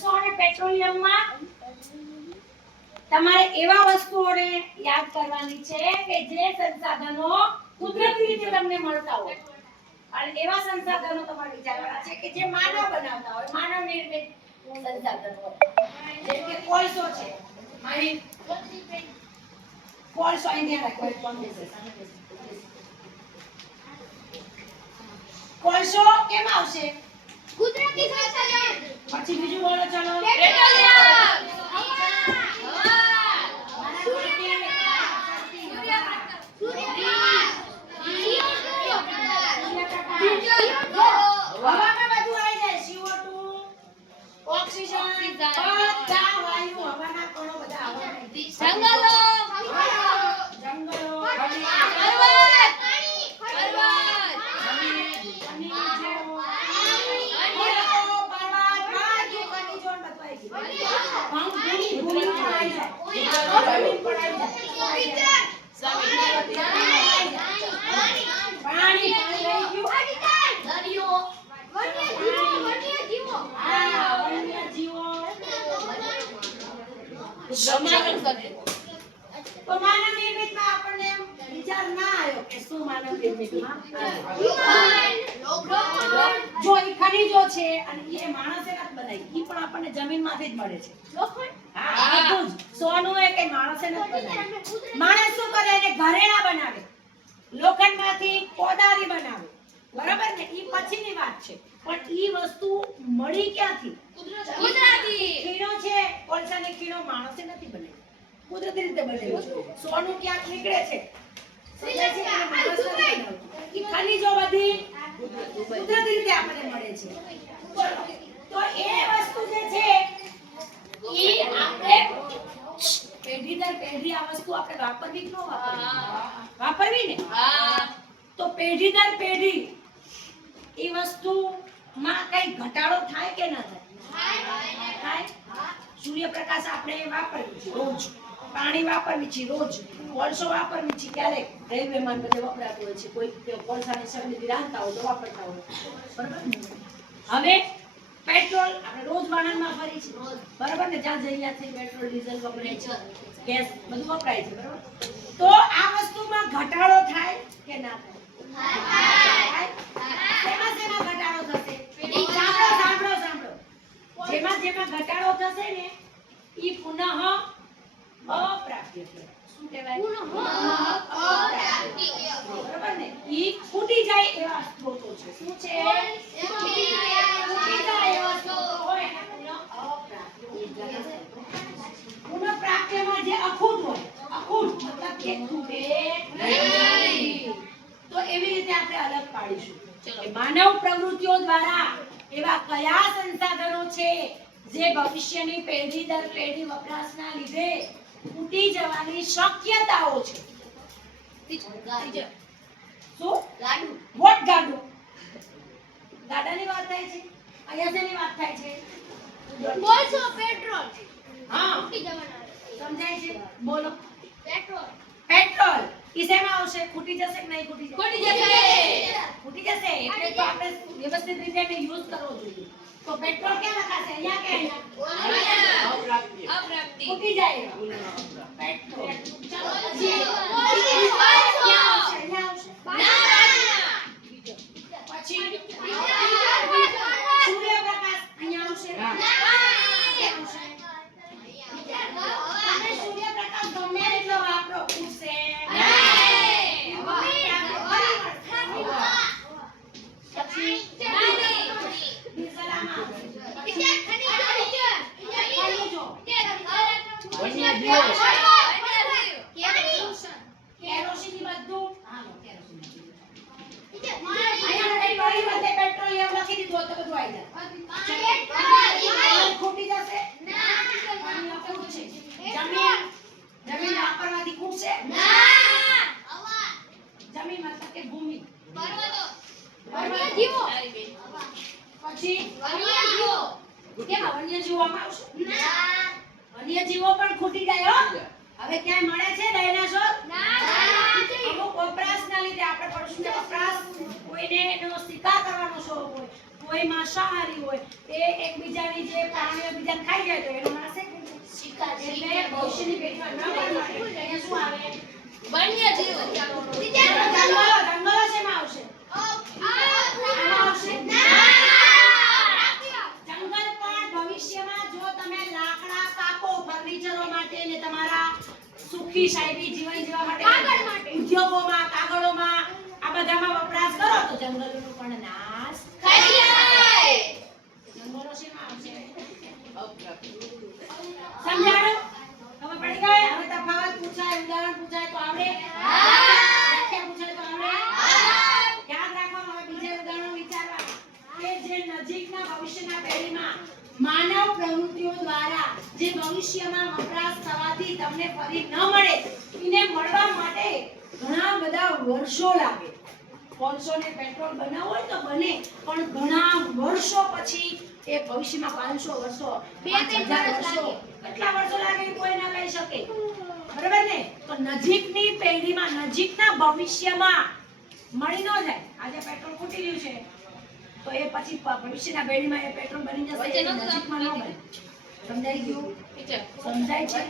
કોલસો અને પેટ્રોલિયમમાં તમારે એવા વસ્તુઓને યાદ કરવાની છે કે જે સંસાધનો કુદરતી રીતે તમને મળતા હોય અને એવા સંસાધનો તમારે વિચારવાના છે કે જે માનવ બનાવતા હોય, માનવ નિર્મિત સંસાધનો હોય. જેમ કે કોલસો છે, અહીં કોલસો અહીંયા રાખો, એક પણ બેસે. કોલસો કેમ આવશે? કુદરતી સંસાધન. પછી બીજું બોલો ચાલો. પેટ્રોલિયમ. હવામાં બધું આવી જાય, CO2 ઓક્સિજન બધા વાયુ હવાના કણો બધા હવામાં. જંગલો. જંગલો તો માનવ નિર્મિતમાં આપણને એમ વિચાર ના આવ્યો કે શું માનવ નિર્મિતમાં જો ઈ ખનીજો છે અને એ માણસે નથી બનાવી, ઈ પણ આપણને જમીનમાંથી જ મળે છે. હા, બધું જ. સોનું એ કે માણસે નથી બનાવ્યું. માણસ શું કરે? એને ઘરેણા બનાવે, લોખંડમાંથી કોદાળી બનાવે, બરાબર ને? ઈ પછીની વાત છે, પણ ઈ વસ્તુ મળી ક્યાંથી? કુદરતી. ખીણો છે, કોલસાની ખીણો માણસે નથી બનાવી, કુદરતી રીતે બનેલું છે. સોનું ક્યાંક નીકળે છે, સમજાય છે? એને માણસે નથી બનાવ્યું. ઈ ખનીજો બધી કુદરતી રીતે આપણને મળે છે. તો એ વસ્તુ જે છે ઈ આપણે પેઢી દર પેઢી આ વસ્તુ આપણે વાપરવી કે ન વાપરવી ને? તો પેઢી દર પેઢી એ વસ્તુમાં કઈ ઘટાડો થાય કે ના થાય? સૂર્યપ્રકાશ આપણે વાપરવી છે રોજ, પાણી વાપરવી છે રોજ, કોલસો વાપરવી છે ક્યારેક રેલવેમાં બધે વપરાતું હોય છે, કોઈ કોલસાની સગડી રાંધતા હોય તો વાપરતા હોય, બરાબર ને? હવે પેટ્રોલ આપણે રોજ વાહનમાં ફરી છે, બરાબર ને? જ્યાં જઈએ છે પેટ્રોલ ડીઝલ વપરાય છે, ગેસ બધું વપરાય છે, બરાબર? તો આ વસ્તુમાં ઘટાડો થાય કે ના થાય? શેમાં ઘટાડો થશે? સાંભળો. જેમાં ઘટાડો થશે ને ઈ પુનઃ અપ્રાપ્ય કહેવાય. શું કહેવાય? અપ્રાપ્ય. બરાબર ને? ઈ ફૂટી જાય એવા સ્ત્રોતો છે. શું છે? ફૂટી જાય એવા સ્ત્રોતો હોય એને પુનઃ અપ્રાપ્ય કહેવાય. પુનઃ પ્રાપ્યમાં જે અખૂટ હોય, અખૂટ મતલબ કે તૂટે નહીં. તો એવી રીતે આપણે અલગ પાડીશું કે માનવ પ્રવૃત્તિઓ દ્વારા એવા કયા સંસાધનો છે જે ભવિષ્યની પેઢી દર પેઢી વપરાશના લીધે ફૂટી જવાની શક્યતાઓ છે. શું? ગાડું. વોટ ગાડું? ગાડાની વાત થાય છે? અહીંયા શેની વાત થાય છે? કોલસો, પેટ્રોલ. હા, ફૂટી જવાના. સમજાય છે? બોલો. પેટ્રોલ. પેટ્રોલ ઈ શેમાં આવશે? ફૂટી જશે કે નહીં ફૂટી જાય? ફૂટી જશે. ફૂટી જશે એટલે તો આપણે વ્યવસ્થિત રીતે એને યુઝ કરવો જોઈએ. તો પેટ્રોલ ક્યાં લખાશે? અહીંયા કે અહીંયા? અપ્રાપ્તિ. ફૂટી જાય પેટ્રોલ. ચાલો પછી પછી સૂર્યપ્રકાશ અહીંયા આવશે. તમે સૂર્યપ્રકાશ ગમે એટલો વાપરો ફૂટશે પેટ્રોલિયમ લખી દીધું તો બધું આવી જાય. ખૂટી જશે? જમીન વાપરવાથી ખૂટશે? જમીન મતલબ કે ભૂમિ. વન્યજીવો. પછી વન્યજીવો. કેમાં વન્યજીવોમાં આવશે? વન્યજીવો પણ ખૂટી જાય હો. હવે ક્યાંય મળે છે ડાયનાસોર? અમુક વપરાશના લીધે આપણે પડોશીને વપરાશ, કોઈને એનો શિકાર કરવાનો શોખ હોય, કોઈ માંસાહારી હોય એ એકબીજાની જે પ્રાણીઓ બીજાને ખાઈ જાય તો એનો નાશ થઈ જાય. એટલે ભવિષ્યની પેઢીમાં ન બનવા માટે અહીંયા શું આવે? વન્યજીવ. જંગલો શેમાં આવશે? આમાં આવશે? જંગલ પણ ભવિષ્યમાં જો તમે લાકડા કાપો ફર્નિચરો માટે ને તમારા સુખી સાહેબી જીવન જીવવા માટે કાગળ માટે. ઉદ્યોગોમાં કાગળોમાં આ બધામાં વપરાશ કરો તો જંગલોનો પણ નાશ થઈ જાય. જંગલો શેમાં આવશે? સમજાણું? ખબર પડી ગઈ? હવે તફાવત પૂછાય ઉદાહરણ પૂછાય તો આવડે? વ્યાખ્યા પૂછાય તો આવડે? યાદ રાખવાનું. હવે બીજા ઉદાહરણો વિચારવા કે જે નજીકના ભવિષ્યના પેઢીમાં માનવ પ્રવૃત્તિઓ દ્વારા જે ભવિષ્યમાં વપરાશ થવાથી તમને ફરી ન મળે એને મળવા માટે ઘણા બધા વર્ષો લાગે. કોલસો ને પેટ્રોલ બનાવવો હોય તો બને પણ ઘણા વર્ષો પછી એ ભવિષ્યમાં 500 વર્ષો 2-3 વર્ષ લાગે. કેટલા વર્ષો લાગે એ કોઈ ના કહી શકે. બરાબર ને? તો નજીકની પેઢીમાં નજીકના ભવિષ્યમાં મળી ન જાય. આજે પેટ્રોલ ખૂટી ગયું છે તો એ પછી ભવિષ્યના પેઢીમાં એ પેટ્રોલ બની જશે. એ નજીકમાં ન બને. સમજાઈ ગયું? સમજાય છે?